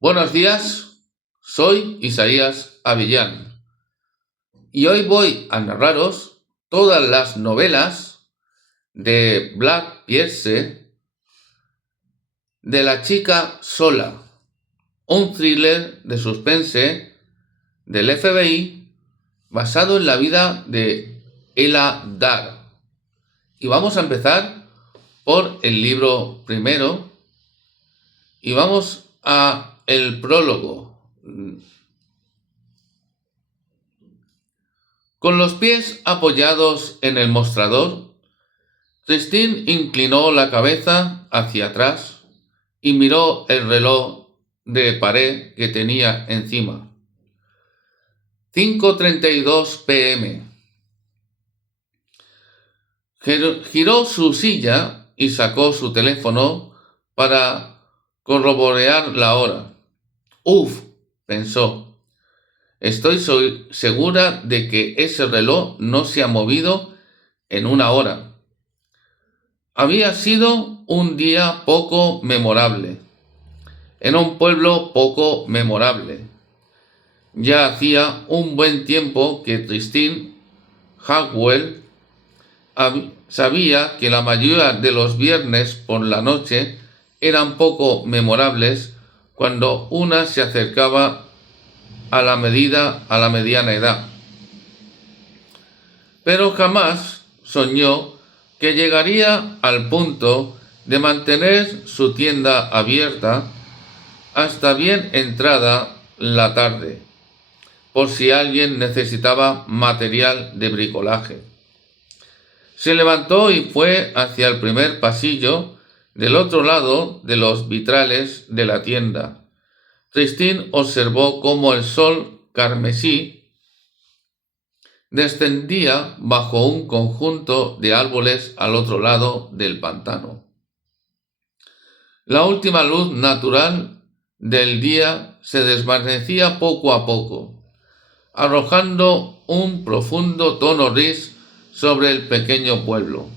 Buenos días, soy Isaías Avillán y hoy voy a narraros todas las novelas de Black Pierce de La chica sola, un thriller de suspense del FBI basado en la vida de Ella Dar. Y vamos a empezar por el libro primero y vamos a el prólogo. Con los pies apoyados en el mostrador, Christine inclinó la cabeza hacia atrás y miró el reloj de pared que tenía encima. 5:32 p.m. Giró su silla y sacó su teléfono para corroborar la hora. Uf, pensó, estoy segura de que ese reloj no se ha movido en una hora. Había sido un día poco memorable, en un pueblo poco memorable. Ya hacía un buen tiempo que Christine Hardwell sabía que la mayoría de los viernes por la noche eran poco memorables cuando una se acercaba a la mediana edad. Pero jamás soñó que llegaría al punto de mantener su tienda abierta hasta bien entrada la tarde, por si alguien necesitaba material de bricolaje. Se levantó y fue hacia el primer pasillo del otro lado de los vitrales de la tienda. Christine observó cómo el sol carmesí descendía bajo un conjunto de árboles al otro lado del pantano. La última luz natural del día se desvanecía poco a poco, arrojando un profundo tono gris sobre el pequeño pueblo.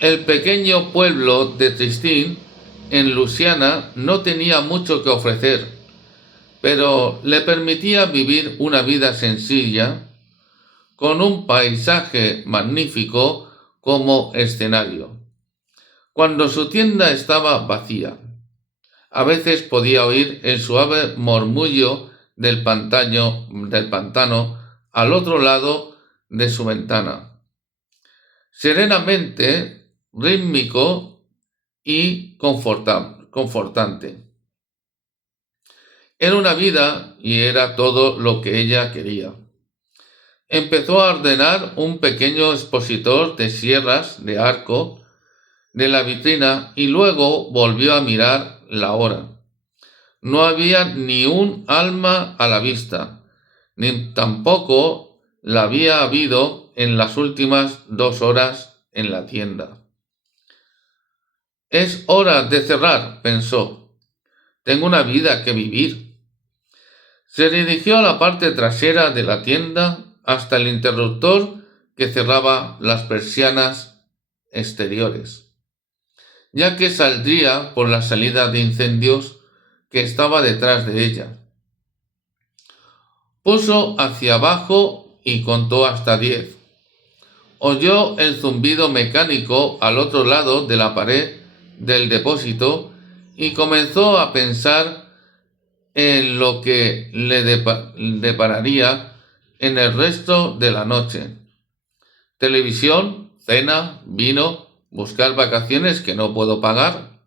El pequeño pueblo de Christine, en Luisiana, no tenía mucho que ofrecer, pero le permitía vivir una vida sencilla, con un paisaje magnífico como escenario. Cuando su tienda estaba vacía, a veces podía oír el suave murmullo del pantano al otro lado de su ventana, serenamente rítmico y confortante. Era una vida y era todo lo que ella quería. Empezó a ordenar un pequeño expositor de sierras de arco de la vitrina y luego volvió a mirar la hora. No había ni un alma a la vista, ni tampoco la había habido en las últimas 2 horas en la tienda. Es hora de cerrar, pensó. Tengo una vida que vivir. Se dirigió a la parte trasera de la tienda hasta el interruptor que cerraba las persianas exteriores, ya que saldría por la salida de incendios que estaba detrás de ella. Puso hacia abajo y contó hasta 10. Oyó el zumbido mecánico al otro lado de la pared del depósito y comenzó a pensar en lo que le depararía en el resto de la noche. Televisión, cena, vino, buscar vacaciones que no puedo pagar.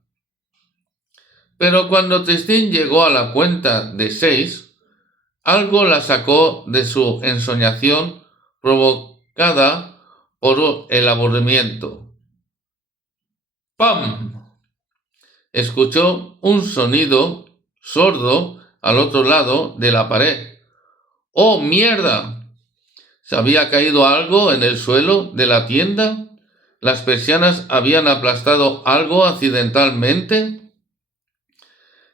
Pero cuando Christine llegó a la cuenta de 6, algo la sacó de su ensoñación provocada por el aburrimiento. ¡Pam! Escuchó un sonido sordo al otro lado de la pared. ¡Oh, mierda! ¿Se había caído algo en el suelo de la tienda? ¿Las persianas habían aplastado algo accidentalmente?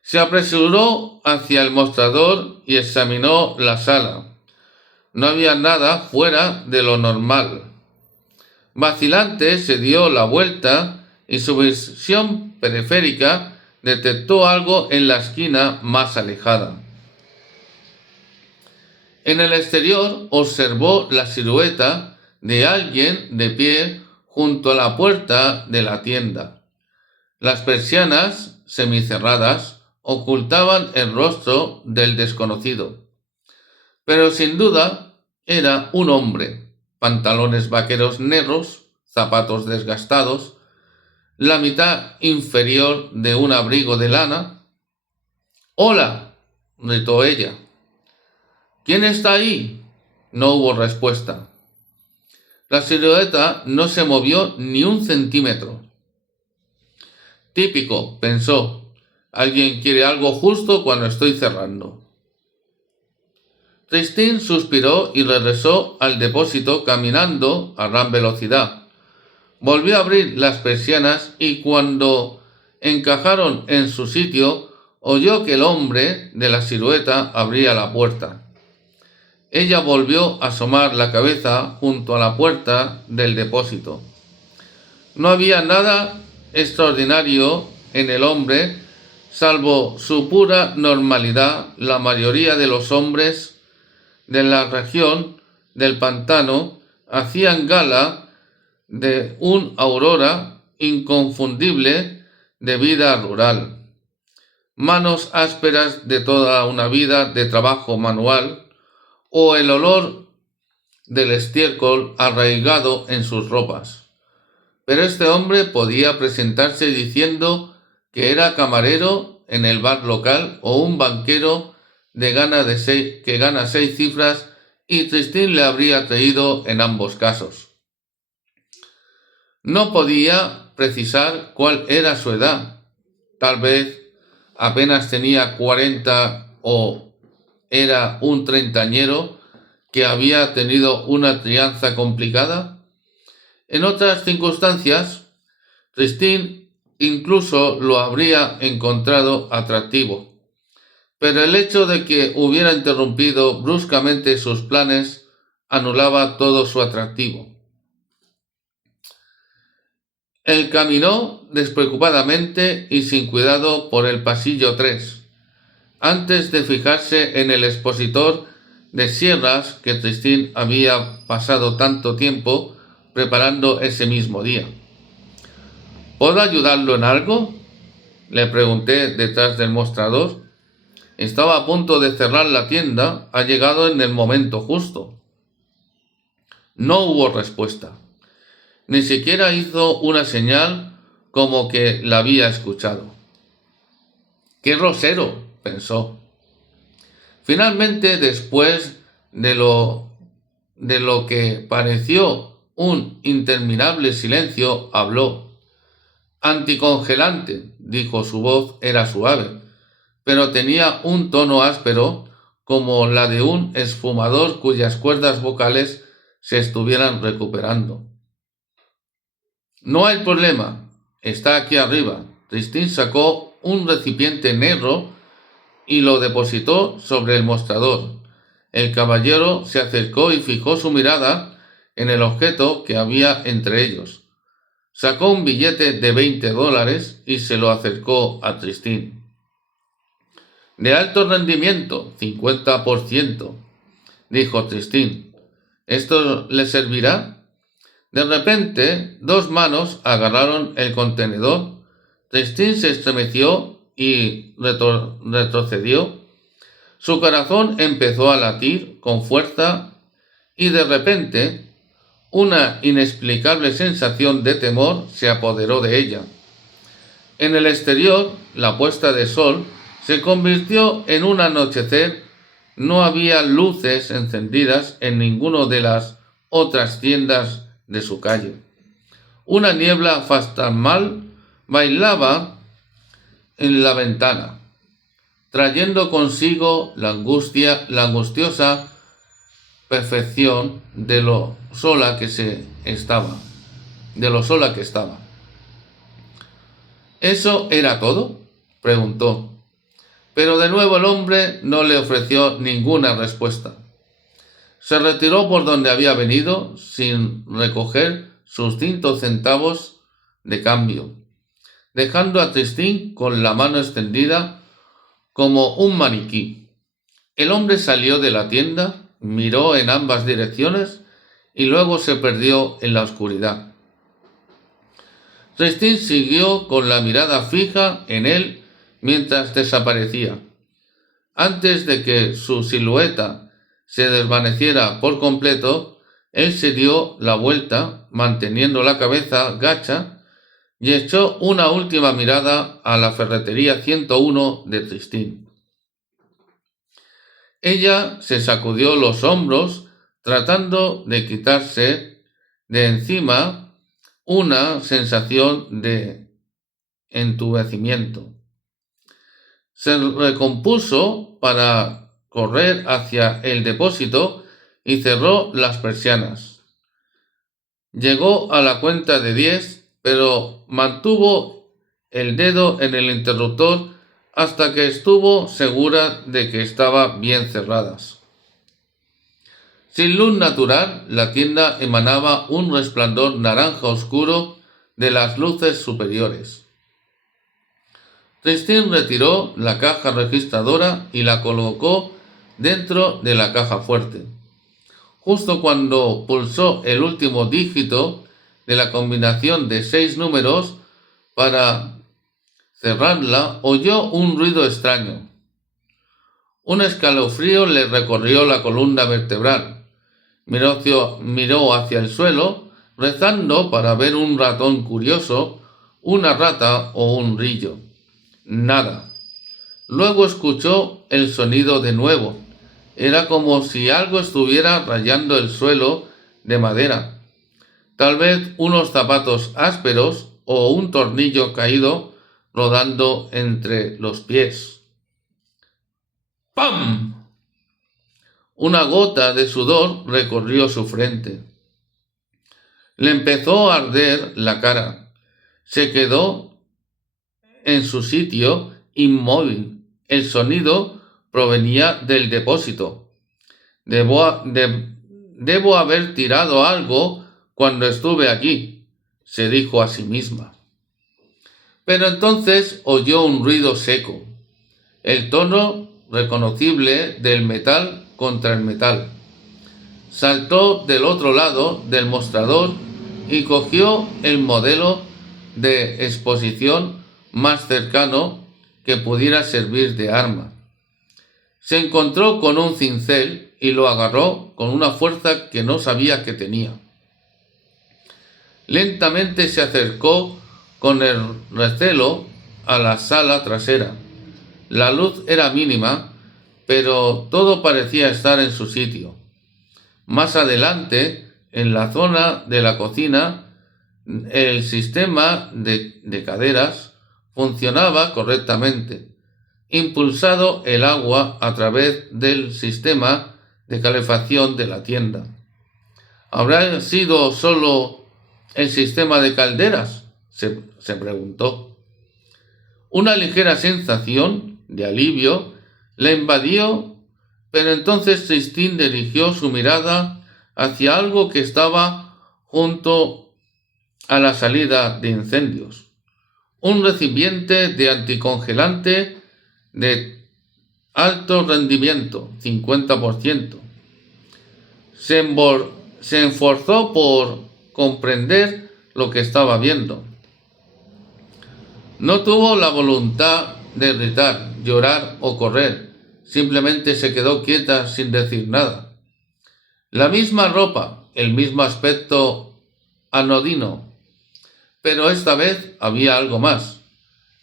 Se apresuró hacia el mostrador y examinó la sala. No había nada fuera de lo normal. Vacilante se dio la vuelta y su visión periférica detectó algo en la esquina más alejada. En el exterior observó la silueta de alguien de pie junto a la puerta de la tienda. Las persianas semicerradas ocultaban el rostro del desconocido, pero sin duda era un hombre: pantalones vaqueros negros, zapatos desgastados, la mitad inferior de un abrigo de lana. «¡Hola!», gritó ella. «¿Quién está ahí?». No hubo respuesta. La silueta no se movió ni un centímetro. «Típico», pensó. «Alguien quiere algo justo cuando estoy cerrando». Tristín suspiró y regresó al depósito caminando a gran velocidad. Volvió a abrir las persianas y cuando encajaron en su sitio, oyó que el hombre de la silueta abría la puerta. Ella volvió a asomar la cabeza junto a la puerta del depósito. No había nada extraordinario en el hombre, salvo su pura normalidad. La mayoría de los hombres de la región del pantano hacían gala de un aurora inconfundible de vida rural. Manos ásperas de toda una vida de trabajo manual, o el olor del estiércol arraigado en sus ropas. Pero este hombre podía presentarse diciendo que era camarero en el bar local o un banquero que gana 6 cifras, y Tristín le habría creído en ambos casos. No podía precisar cuál era su edad. Tal vez apenas tenía 40 o era un treintañero que había tenido una crianza complicada. En otras circunstancias, Tristín incluso lo habría encontrado atractivo, pero el hecho de que hubiera interrumpido bruscamente sus planes anulaba todo su atractivo. Él caminó despreocupadamente y sin cuidado por el pasillo 3, antes de fijarse en el expositor de sierras que Tristín había pasado tanto tiempo preparando ese mismo día. «¿Puedo ayudarlo en algo?», le pregunté detrás del mostrador. Estaba a punto de cerrar la tienda. Ha llegado en el momento justo. No hubo respuesta. Ni siquiera hizo una señal como que la había escuchado. «¡Qué grosero!», pensó. Finalmente, después de lo que pareció un interminable silencio, habló. «Anticongelante», dijo. Su voz era suave, pero tenía un tono áspero, como la de un esfumador cuyas cuerdas vocales se estuvieran recuperando. «No hay problema. Está aquí arriba». Tristín sacó un recipiente negro y lo depositó sobre el mostrador. El caballero se acercó y fijó su mirada en el objeto que había entre ellos. Sacó un billete de $20 y se lo acercó a Tristín. «De alto rendimiento, 50%, dijo Tristín. «¿Esto le servirá?». De repente, 2 manos agarraron el contenedor. Tristín se estremeció y retrocedió. Su corazón empezó a latir con fuerza y de repente una inexplicable sensación de temor se apoderó de ella. En el exterior, la puesta de sol se convirtió en un anochecer. No había luces encendidas en ninguna de las otras tiendas de su calle. Una niebla fantasmal bailaba en la ventana, trayendo consigo la angustiosa perfección de lo sola que estaba. «¿Eso era todo?», preguntó. Pero de nuevo el hombre no le ofreció ninguna respuesta. Se retiró por donde había venido sin recoger sus 5 centavos de cambio. dejando a Tristín con la mano extendida como un maniquí. El hombre salió de la tienda, miró en ambas direcciones y luego se perdió en la oscuridad. Tristín siguió con la mirada fija en él mientras desaparecía. Antes de que su silueta se desvaneciera por completo, él se dio la vuelta, manteniendo la cabeza gacha, y echó una última mirada a la ferretería 101 de Tristín. Ella se sacudió los hombros tratando de quitarse de encima una sensación de entumecimiento. Se recompuso para correr hacia el depósito y cerró las persianas. Llegó a la cuenta de 10, pero mantuvo el dedo en el interruptor hasta que estuvo segura de que estaban bien cerradas. Sin luz natural, la tienda emanaba un resplandor naranja oscuro de las luces superiores. Tristín retiró la caja registradora y la colocó dentro de la caja fuerte. Justo cuando pulsó el último dígito de la combinación de 6 números para cerrarla, oyó un ruido extraño. Un escalofrío le recorrió la columna vertebral. Miró hacia el suelo, rezando para ver un ratón curioso, una rata o un grillo. Nada. Luego escuchó el sonido de nuevo. Era como si algo estuviera rayando el suelo de madera. Tal vez unos zapatos ásperos o un tornillo caído rodando entre los pies. ¡Pam! Una gota de sudor recorrió su frente. Le empezó a arder la cara. Se quedó en su sitio inmóvil. El sonido provenía del depósito. Debo haber tirado algo cuando estuve allí, se dijo a sí misma. Pero entonces oyó un ruido seco, el tono reconocible del metal contra el metal. Saltó del otro lado del mostrador y cogió el modelo de exposición más cercano que pudiera servir de arma. Se encontró con un cincel y lo agarró con una fuerza que no sabía que tenía. Lentamente se acercó con el recelo a la sala trasera. La luz era mínima, pero todo parecía estar en su sitio. Más adelante, en la zona de la cocina, el sistema de caderas funcionaba correctamente, impulsado el agua a través del sistema de calefacción de la tienda. ¿Habrá sido solo el sistema de calderas?, se preguntó. Una ligera sensación de alivio le invadió, pero entonces Tristín dirigió su mirada hacia algo que estaba junto a la salida de incendios. Un recipiente de anticongelante de alto rendimiento, 50%. Se esforzó por comprender lo que estaba viendo. No tuvo la voluntad de gritar, llorar o correr. Simplemente se quedó quieta sin decir nada. La misma ropa, el mismo aspecto anodino, pero esta vez había algo más.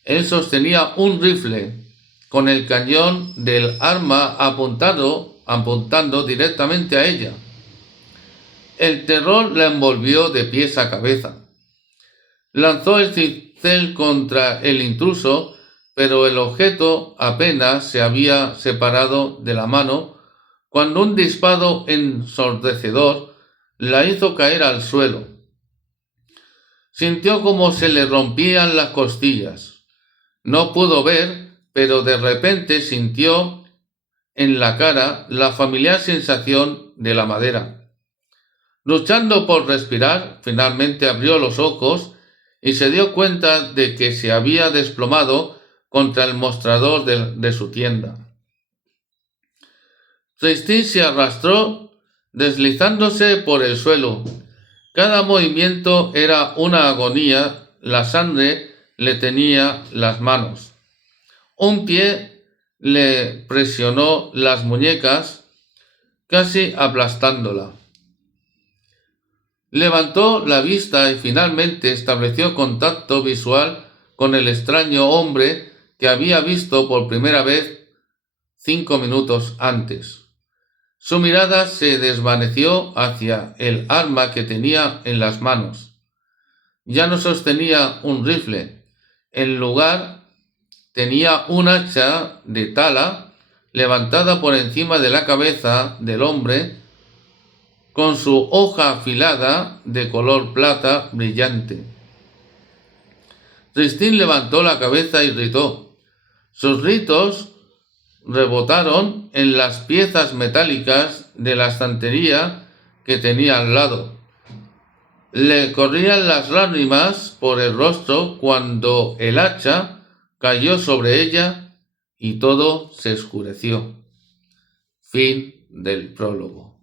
Él sostenía un rifle con el cañón del arma apuntando directamente a ella. El terror la envolvió de pies a cabeza. Lanzó el cincel contra el intruso, pero el objeto apenas se había separado de la mano cuando un disparo ensordecedor la hizo caer al suelo. Sintió como se le rompían las costillas. No pudo ver, pero de repente sintió en la cara la familiar sensación de la madera. Luchando por respirar, finalmente abrió los ojos y se dio cuenta de que se había desplomado contra el mostrador de su tienda. Tristín se arrastró, deslizándose por el suelo. Cada movimiento era una agonía, la sangre le tenía las manos. Un pie le presionó las muñecas, casi aplastándola. Levantó la vista y finalmente estableció contacto visual con el extraño hombre que había visto por primera vez 5 minutos antes. Su mirada se desvaneció hacia el arma que tenía en las manos. Ya no sostenía un rifle. En lugar, tenía un hacha de tala levantada por encima de la cabeza del hombre con su hoja afilada de color plata brillante. Tristín levantó la cabeza y gritó. Sus gritos rebotaron en las piezas metálicas de la estantería que tenía al lado. Le corrían las lágrimas por el rostro cuando el hacha cayó sobre ella y todo se oscureció. Fin del prólogo.